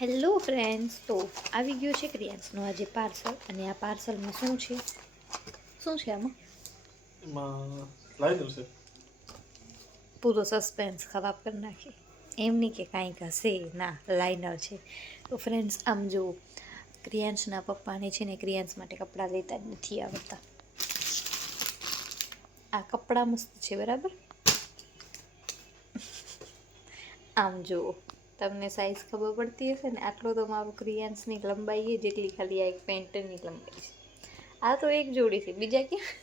Hello friends, તો આવી ગયું છે ક્રિયાન્સનું આજે પાર્સલ. અને આ પાર્સલમાં શું છે આમાં લાઈનર છે. પૂરો સસ્પેન્સ ખરાબ કરી નાખી. એમ નહીં કે કાંઈક હશે, ના લાઇનર છે. તો ફ્રેન્ડ્સ આમ જો ક્રિયાન્સના પપ્પાને છે ને ક્રિયાન્સ માટે કપડાં લેતા જ નથી આવડતા. આ કપડાં મસ્ત છે બરાબર. આમ જુઓ, તમને સાઈઝ ખબર પડતી હશે ને. આટલો તો મારું ક્રિયાન્સની લંબાઈ છે જેટલી ખાલી આ એક પેન્ટની લંબાઈ છે. આ તો એક જોડી છે, બીજા ક્યાં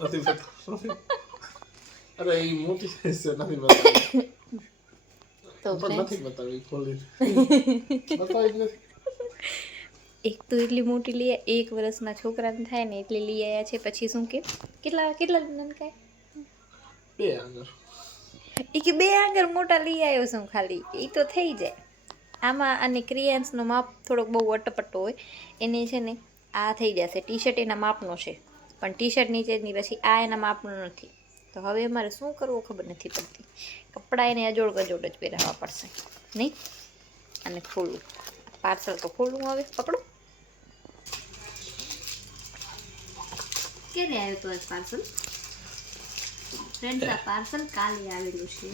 નથી બતાવું. અરે એ મોટી સાઈઝ છે, નથી બતાવી. તો પણ નથી બતાવી, ખોલી બતાવી જ નથી. એક તો એટલી મોટી લઈ 1 વર્ષના છોકરાને થાય ને એટલી લઈ આવ્યા છે. પછી શું કે કેટલા નનકાય 2 આંગળ. એ કે 2 આંગળ મોટા લઈ આવ્યો છું ખાલી, એ તો થઈ જાય આમાં. અને ક્રિયાન્સનો માપ થોડોક બહુ અટપટો હોય, એને છે ને આ થઈ જશે. ટી શર્ટ એના માપનો છે, પણ ટી શર્ટ નીચેની પછી આ એના માપનો નથી. તો હવે અમારે શું કરવું ખબર નથી પડતી. કપડાં એને અજોડ ગજોડ જ પહેરાવવા પડશે નહીં. અને ખોલવું પાર્સલ તો ખોલવું. હવે પકડો. ક્યારે આવ્યો તો આજ પાર્સલ? ફ્રેન્ડ્સ, આ પાર્સલ કાલે આવેલું છે.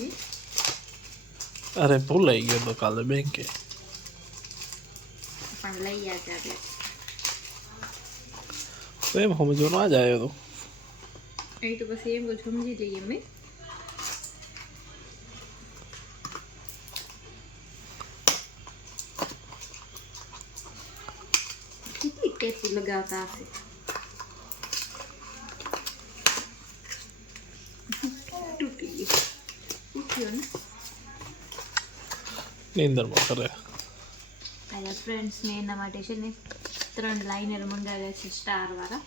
અરે ભૂલાઈ ગયો તો કાલે બેંકે. પણ લઈ આવ્યા એટલે તો એમ સમજવાનો આજ આવ્યો તો. એ તો પછી એમ સમજી લઈએ મેં. કેટલી ટેપી લગાવતા હશે. તૂટી ગઈ. ઉઠ્યો ને નીંદરમાં કરે. આયા ફ્રેન્ડ્સ ને એના માટે છે ને 3 લાઇનર મંગાવ્યા છે સ્ટારવાળા.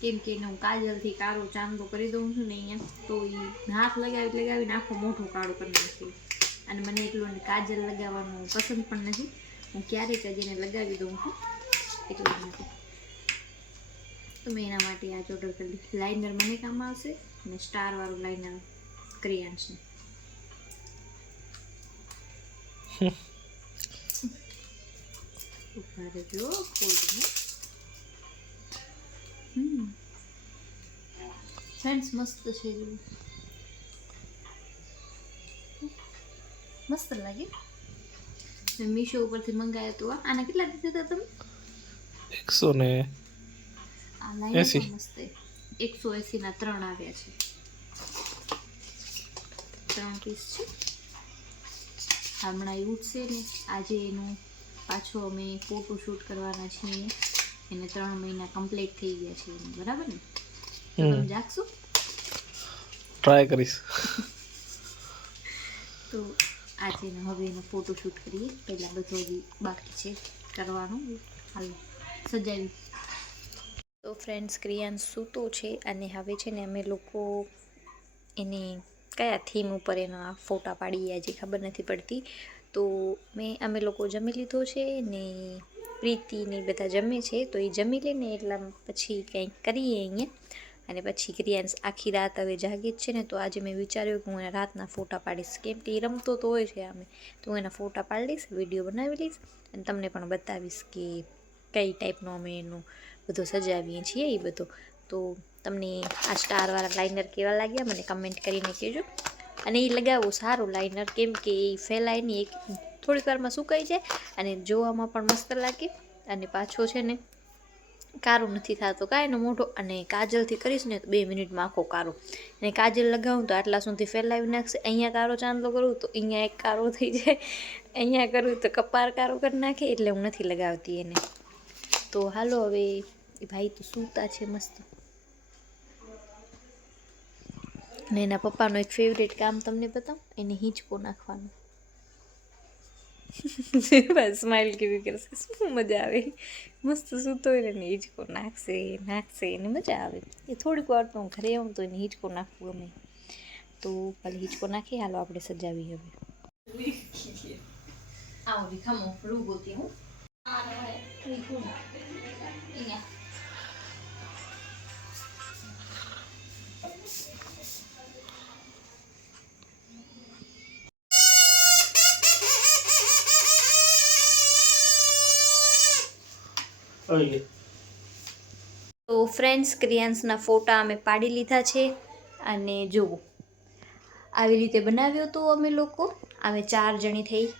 કેમ કે એને હું કાજલથી કાળો ચાંદલો કરી દઉં છું ને અહીંયા, તો એ હાથ લગાવીને આખો મોઢો કાળો કરી નાખ્યો. અને મને એટલું કાજલ લગાવવાનું પસંદ પણ નથી. હું ક્યારેક જ એને લગાવી દઉં છું એટલા માટે. તો મેં એના માટે આજ ઓર્ડર કરી દીધું. લાઇનર મને કામ આવશે અને સ્ટારવાળું લાઇનર ક્રિયાન્સને. ઉભા રહેજો, ખોલીને. ફ્રેન્ડ્સ મસ્ત છે, જોવું મસ્ત લાગે. મેં મીશો ઉપરથી મંગાવ્યો હતો. આના કેટલા દીધા હતા તમે? 180. આ લાઈનર પણ મસ્ત છે. 180 ના 3 આવ્યા છે. 3 પીસ છે. હમણાં એ ઉઠશે ને આજે એનું પાછો અમે ફોટો શૂટ કરવાના છીએ. એને 3 મહિના કમ્પ્લીટ થઈ ગયા છે એને, બરાબર ને? તો તમે જાગશો? ટ્રાય કરીશ. તો આજે હવે એનો ફોટો શૂટ કરીએ. પહેલાં બધો બાકી છે કરવાનું. હાલો સજાવી. તો ફ્રેન્ડ્સ, ક્રિયાન્સ સૂતો છે અને હવે છે ને અમે લોકો એને કયા થીમ ઉપર એના ફોટા પાડીએ હજી ખબર નથી પડતી. તો અમે લોકો જમી લીધો છે ને પ્રીતિ ને બધા જમે છે. તો એ જમી લે ને એટલા પછી કંઈક કરીએ અહીંયા. અને પછી ક્રિયાન્સ આખી રાત હવે જાગી જ છે ને, તો આજે મેં વિચાર્યું કે હું એના રાતના ફોટા પાડીશ. કેમ કે એ રમતો તો હોય છે આમે, તો હું એના ફોટા પાડી લઈશ, વિડીયો બનાવી લઈશ અને તમને પણ બતાવીશ કે કઈ ટાઈપનો અમે એનું બધું સજાવીએ છીએ એ બધું. તો તમને આ સ્ટારવાળા લાઇનર કેવા લાગ્યા મને કમેન્ટ કરીને કહેજો. અને એ લગાવવું સારું લાઇનર, કેમ કે એ ફેલાય નહીં, થોડીક વારમાં સુકાઈ જાય અને જોવામાં પણ મસ્ત લાગે. અને પાછો છે ને કારું નથી થતો કાંઈનો મોઢો. અને કાજલથી કરીશ ને તો 2 મિનિટમાં આખો કારો. અને કાજલ લગાવું તો આટલા સુધી ફેલાવી નાખશે. અહીંયા કારો ચાંદલો કરું તો અહીંયા એક કારો થઈ જાય, અહીંયા કરું તો કપાર કારો કરી નાખે. એટલે હું નથી લગાવતી એને. તો હાલો હવે એ ભાઈ તો સૂતા છે મસ્ત. અને એના પપ્પાનું એક ફેવરેટ કામ તમને બતાવું, એને હિંચકો નાખવાનો. બસ સ્માઈલ કેવી કરશે, શું મજા આવે. મસ્ત સૂતો હોય ને હિંચકો નાખશે એને મજા આવે. એ થોડીક વાર તો હું ઘરે આવું તો એને હિંચકો નાખવું ગમે. તો ભલે હિંચકો નાખી. હાલો આપણે સજાવી હવે. આવો ખમો રૂ ગોતી હું. ઓય તો ફ્રેન્ડ્સ ક્રિયાન્સના ફોટા અમે પાડી લીધા છે અને જુઓ આવી રીતે બનાવ્યો તો અમે લોકો અમે 4 જણી થઈ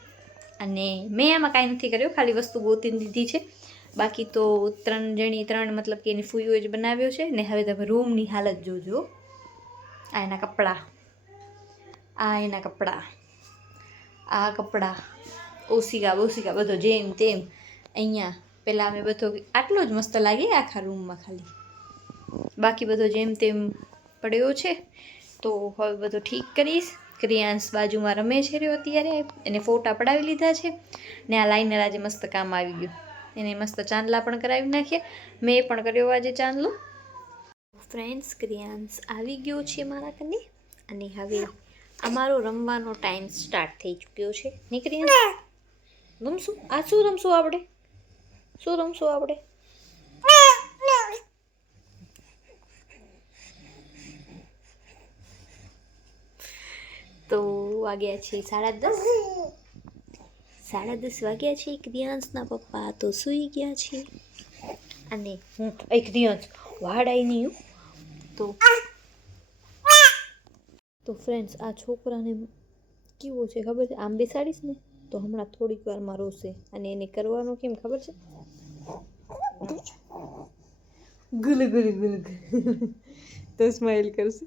અને મેં આમાં કાંઈ નથી કર્યું ખાલી વસ્તુ ગોતી દીધી છે બાકી તો 3 જણી 3 મતલબ કે એની ફૂઈઓ જ બનાવ્યો છે ને હવે તમે રૂમની હાલત જોજો આ એના કપડાં આ એના કપડાં આ કપડાં ઓસિકા બોસિકા બધો જેમ તેમ અહીંયા પહેલાં અમે બધો આટલો જ મસ્ત લાગે આખા રૂમમાં ખાલી બાકી બધો જેમ તેમ પડ્યો છે તો હવે બધું ઠીક કરીશ ક્રિયાંશ બાજુમાં રમે છે રહ્યો અત્યારે એને ફોટા પડાવી લીધા છે ને આ લાઇનર આજે મસ્ત કામ આવી ગયું એને મસ્ત ચાંદલા પણ કરાવી નાખ્યા મેં પણ કર્યો આજે ચાંદલો ફ્રેન્ડ્સ ક્રિયાંશ આવી ગયો છે મારા કને અને હવે અમારો રમવાનો ટાઈમ સ્ટાર્ટ થઈ ચૂક્યો છે નીકળીને રમશું આ શું રમશું આપણે તો વાગ્યા છે 10:30 વાગ્યા છે ક્રિયાંશના પપ્પા તો સૂઈ ગયા છે અને હું ક્રિયાંશ વાડાઈ નહીં તો ફ્રેન્ડ્સ આ છોકરાને કેવો છે ખબર છે આમ બેસાડીશ ને તો હમણાં થોડીક વારમાં રોશે અને એને કરવાનું કેમ ખબર છે ગુલુ ગુલુ ગુલુ તો સ્માઈલ કરશે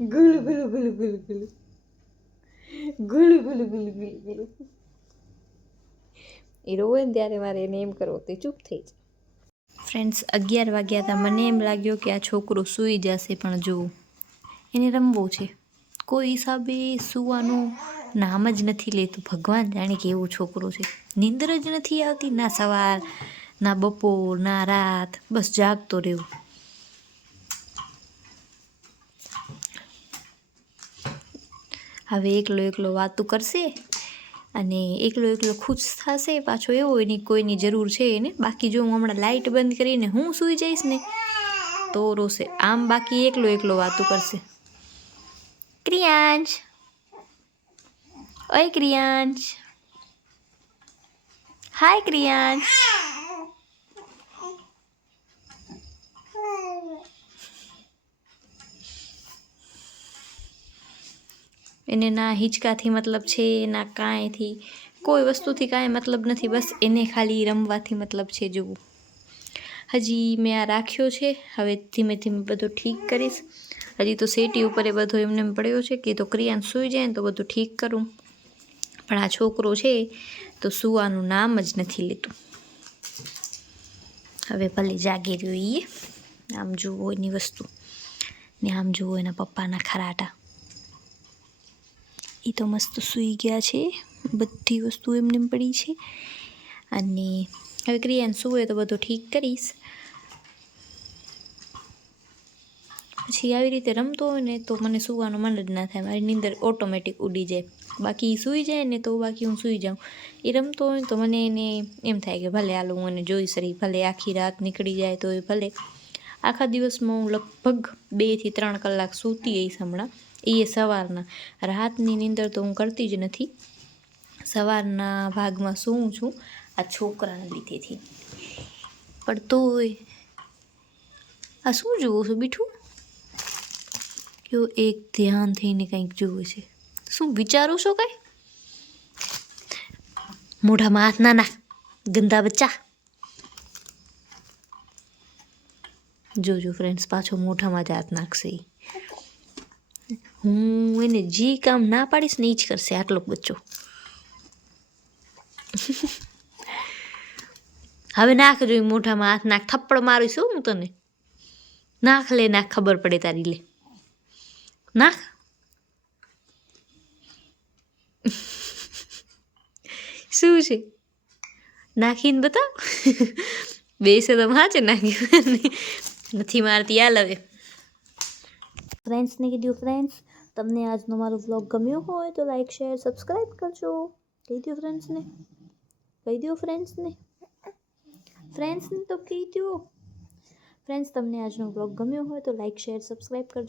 ગુલુ ગુલુ ગુલુ ગુલુ ગુલુ ગુલુ ગુલુ ગુલુ ગુલુ ગુલુ એ રોવે ને ત્યારે મારે એને એમ કરવો તે ચૂપ થઈ જાય ફ્રેન્ડ્સ 11 વાગ્યા હતા મને એમ લાગ્યો કે આ છોકરો સૂઈ જશે પણ જો એને રમવું છે કોઈ હિસાબે સૂવાનું નામ જ નથી લેતું ભગવાન જાણે કે એવો છોકરો છે નીંદર જ નથી આવતી ના સવાર ના બપોર ના રાત બસ જાગતો રહેવું હવે એકલો વાતું કરશે અને એકલો ખુશ થશે પાછો એવો એની કોઈની જરૂર છે એને બાકી જો હું હમણાં લાઇટ બંધ કરીને હું સૂઈ જઈશ ને તો રોશે આમ બાકી એકલો વાતું કરશે ક્રિયાંશ ઓય ક્રિયાંશ હાય ક્રિયાંશ એને ના હિંચકાથી મતલબ છે ના કાંઈથી કોઈ વસ્તુથી કાંઈ મતલબ નથી બસ એને ખાલી રમવાથી મતલબ છે જુઓ હજી મેં આ રાખ્યો છે હવે ધીમે ધીમે બધું ઠીક કરીશ હજી તો સેટી ઉપર એ બધો એમને પડ્યો છે કે તો ક્રિયાંશ સૂઈ જાય ને તો બધું ઠીક કરું પણ આ છોકરો છે તો સૂવાનું નામ જ નથી લેતું હવે ભલે જાગી રહ્યો એ આમ જુઓ એની વસ્તુ ને આમ જુઓ એના પપ્પાના ખરાટા એ તો મસ્ત સૂઈ ગયા છે બધી વસ્તુ એમને પડી છે અને હવે ક્રિયાંશ સૂવે તો બધું ઠીક કરીશ પછી આવી રીતે રમતો હોય ને તો મને સૂવાનું મન જ ના થાય મારી નીંદર ઓટોમેટિક ઉડી જાય બાકી સૂઈ જાય ને તો બાકી હું સૂઈ જાઉં એ રમતો હોય તો મને એને એમ થાય કે ભલે હાલો હું એને જોઈશ રહી ભલે આખી રાત નીકળી જાય તો એ ભલે આખા દિવસમાં હું લગભગ 2 થી 3 કલાક સૂતી હઈશ હમણાં એ સવારના રાતની નીંદર તો હું કરતી જ નથી સવારના ભાગમાં સૂવું છું આ છોકરાના લીધેથી પણ તોય આ શું જોવો છો બીઠું કયો એક ધ્યાન થઈને કંઈક જોવે છે શું વિચારો છો કાંઈ મોઢામાં હાથ ના નાખ ગંદા બચ્ચા જોજો ફ્રેન્ડ્સ પાછો મોઢામાં જ હાથ નાખશે હું એને જે કામ ના પાડીશ ને એ જ કરશે આટલો બચ્ચો હવે નાખ જોઈ મોઢામાં હાથ નાખ થપ્પડ મારીશું હું તને નાખ લે નાખ ખબર પડે તારી લે નાખ શું છે નાખીને બતાવ બેસે તો હા છે નાખ્યું નથી મારતી આ લવે ફ્રેન્ડ્સને કીધું ફ્રેન્ડ્સ તમને આજનો મારો વ્લોગ ગમ્યો હોય તો લાઈક શેર સબસ્ક્રાઈબ કરજો કહી દો ફ્રેન્ડ્સને તો કહી દો ફ્રેન્ડ્સ તમને આજનો વ્લોગ ગમ્યો હોય તો લાઈક શેર સબસ્ક્રાઈબ કરજો